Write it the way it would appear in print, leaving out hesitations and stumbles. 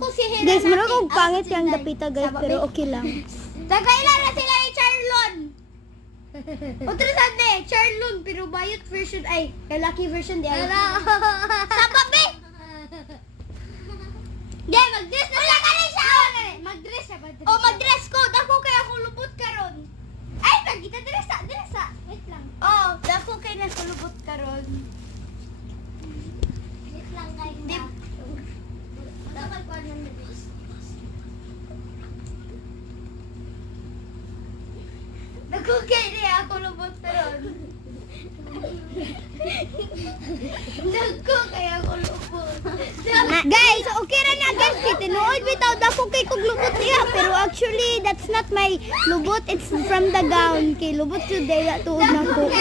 ko si Hera. Guys, meron kong pangit yung dapita guys, pero okay lang. Tagailan na sila ni Charlon. Otro sande, Charlon, pero bayot version ay, lalaki version di ay. Sabab be. Gay, mag-dress na siya. Mag-dress siya ba? Oh, mag-dress ko. Dako kay ako lubot karon. Ay, pagkita dress sa. Wait lang. Oh, dako kay na ko lubot karon. Wait lang kay. Dip. Dako ko nang dress. Dako kay di ako lubot karon. Dako kay ako lubot. Guys, okay ra na guys. Tinuod bitaw dako kay kog lubot niya, pero actually that's not my lubot, it's from the gown. Kay lubot today tuod na ko.